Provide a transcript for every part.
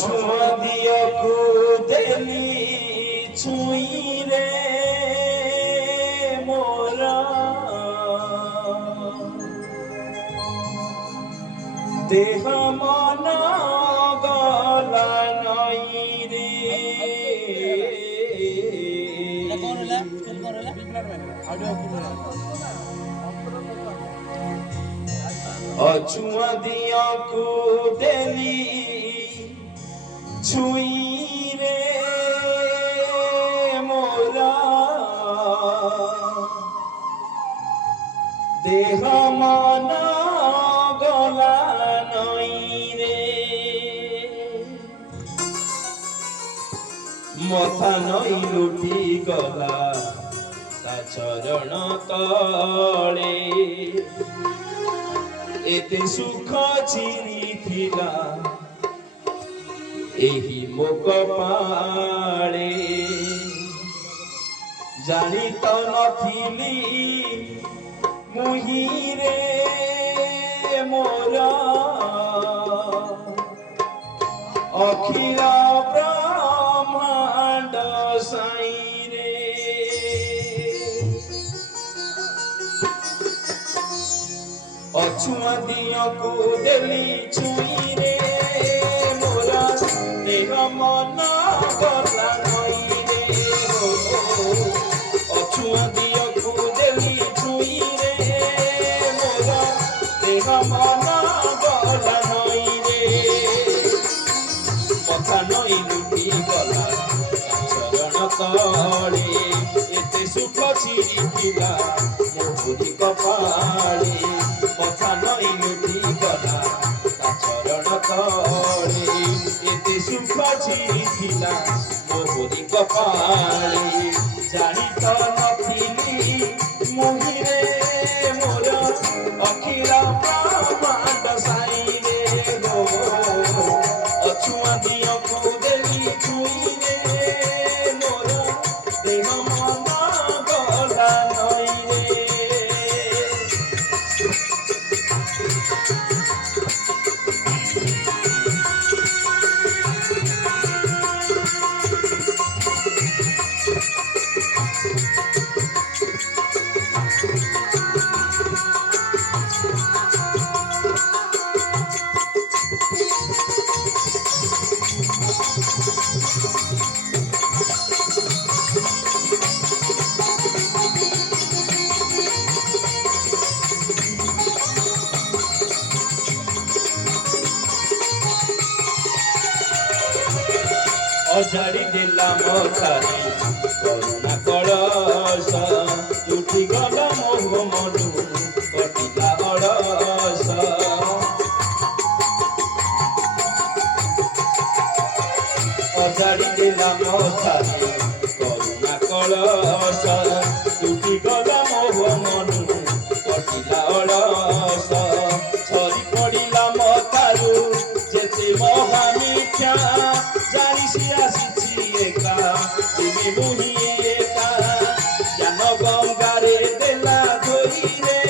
छुआ दिया को देली छुई रे मोरा देह मन गला नई रे छुआ दिया को देली छुई रे मोरा देह मन गला नई रे मथा नई लुटी गला ता चरण तले एते सुख चिरी थिला एही मो कपाळे जानी तो नथिली मुही रे मोरा अखिल ब्रह्मांड साई रे अछुआ दिया को देली छुई रे मोरा देह मन गला नई रे अछुआ दिया को देली छुई रे मोरा देह मन गला नई रे मथा नई लुटी गला चरण तले एते सुख छिरिला मोहि कपाळे मथा नई लुटी गला चरण तले एते सुख छिरिला मोहि कपाळे जानी तो नथिली मुहि रे मोर अखिल ब्रह्मांड साई रे गो अछुआ दिया को देली छुई रे मोर देह मन गला नई रे अजाड़ी देला मथारी करुणा कलश टूटी गला मोह मनु कटिला अड़स अजाड़ी देला मथारी करुणा कलश टूटी गला मोह मनु कटिला अड़स छरी पड़िला मथारू जेते महामिथ्या जानी सिया सिछि एका जिमी मुही एका ज्ञान गंगारे देला धोई रे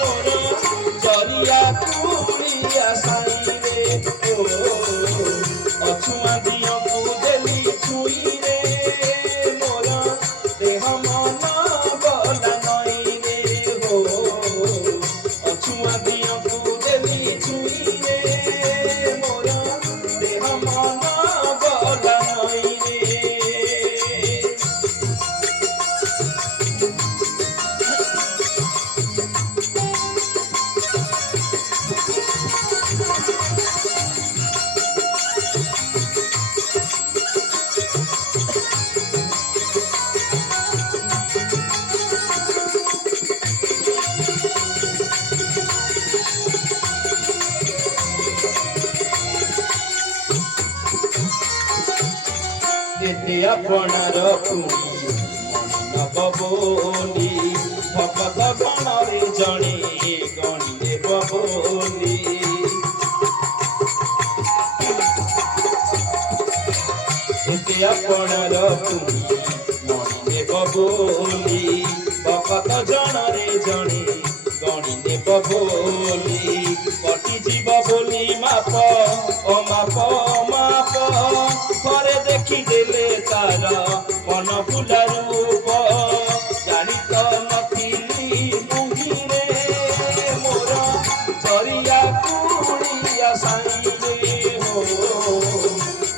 मोर जरिया तुरिया साई रे ओ अछुआ दिया को देली छुई रे मोर देह मन गला नई रे हो अछुआ दिया को देली छुई रे मोर देह मन गला नई रे एते अपनार पुणी मन बबोली भगत गणरे जणे गणिले बबोली एते अपनार पुणी मन बबोली भगत जनरे जणे गणिले बबोली कटि जीव बोली माप ओ माप मा ତୋର ମନ ଫୁଲା ରୂପ ଜାଣି ତ ନଥିଲି ମୁହିଁରେ ମୋର ଜରିଆ କୁଳିଆ ସାଇରେ ହୋ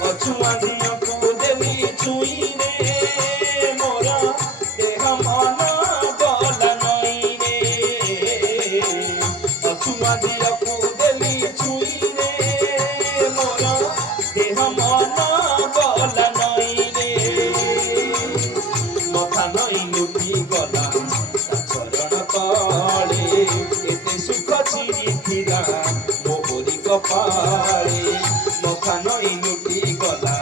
ଅଛୁଆଁ ଦିନକୁ ଦେଲି ଛୁଇଁରେ ମୋର ଦେହ ମନ ଗଲା ନଈରେ ଅଛୁଆଁ ଦିନକୁ ଦେଲି ଛୁଇଁରେ ମୋର ଦେହ ମନ ଗଲା ନଈରେ ମଥା ନଈ ଲୁଟି ଗଲା ତା ଚରଣ ତଳେ ଏତେ ସୁଖ ଚିରିଥିଲା ମୋ ପରି କପାଳେ ମଥା ନଈ ଲୁଟି ଗଲା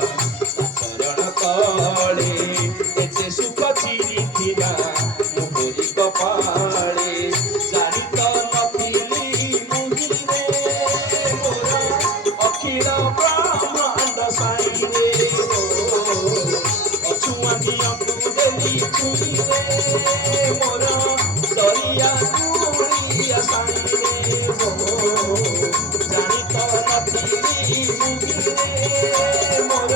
ତା ଚରଣ ତଳେ ଏତେ ସୁଖ ଚିରିଥିଲା ମୋ ପରି କପାଳେ ଜାଣି ତ ନଥିଲି ମୁହିଁରେ ମୋର ଅଖିଳ ବ୍ରହ୍ମାଣ୍ଡ ସାଇରେ ଅଛୁଆଁ ଦିଅକୁ ଦେଲି ଛୁଇଁରେ ମୋର ଦରିଆ କୁଳିଆ ସାଇରେ ଜାଣି ତ ନଥିଲି ମୁହିଁରେ ମୋର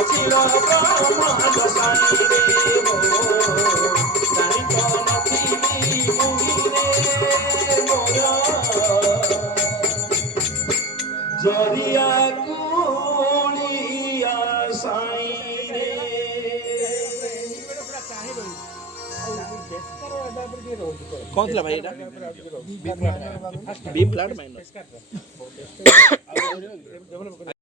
ଅଖିଳ ବ୍ରହ୍ମାଣ୍ଡ ସାଇରେ ଜାଣି ତ ନଥିଲି ମୁହିଁରେ ମୋର ଜରିଆ କୁଳିଆ ସାଇରେ कौन ଥିଲା ଭାଇ ଏଟା B flat minor